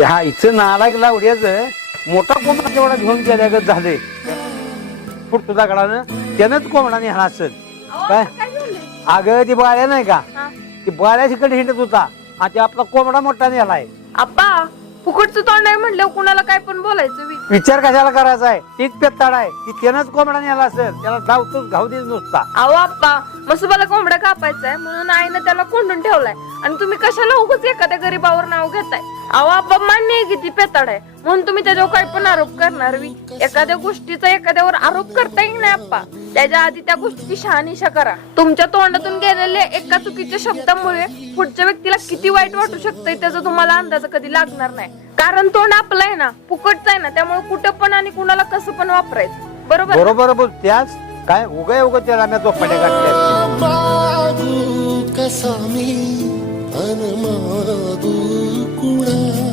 हा इथं नालायक लावड्याच मोठा कोंबडा तेवढा घेऊन गेल्यागत झाले फुटतो दगडानं त्यानंच कोंबडा नेला असेल काय अगं ती बाळ्या नाही का ती बाळ्या तिकडे हिंडत होता आणि ते आपला कोंबडा मोठा नेलाय आप्पा फुकटचं तोंड आहे म्हणलं कुणाला काय पण बोलायचं विचार कशाला करायचा आहे तीच पेत्ताड आहे ती त्यानंच कोंबडा नेला असेल त्याला धावतोच घाऊ देत नुसता अहो आप्पा मसुबाला कोंबडा कापायचाय म्हणून आईनं त्याला कोंडून ठेवलाय आणि तुम्ही कशाला उगाच एखाद्या गरीबावर नाव घेताय अहो आप्पा मान्य आहे किती पेताड आहे म्हणून तुम्ही त्याच्यावर काय पण आरोप करणार एखाद्या गोष्टीचा एखाद्यावर आरोप करता येईल नाही आप्पा त्याच्या आधी त्या गोष्टीची शहानिशा करा तुमच्या तोंडातून गेलेल्या एका चुकीच्या शब्दामुळे पुढच्या व्यक्तीला किती वाईट वाटू शकतंय त्याचा तुम्हाला अंदाज कधी लागणार नाही कारण तोंड आपलं आहे ना फुकटच आहे ना त्यामुळे कुठं पण आणि कुणाला कसं पण वापरायचं बरोबर बरोबर बोल त्याच काय उगा उगा त्याला मी तो पडे कसा मी अनमादू कुणा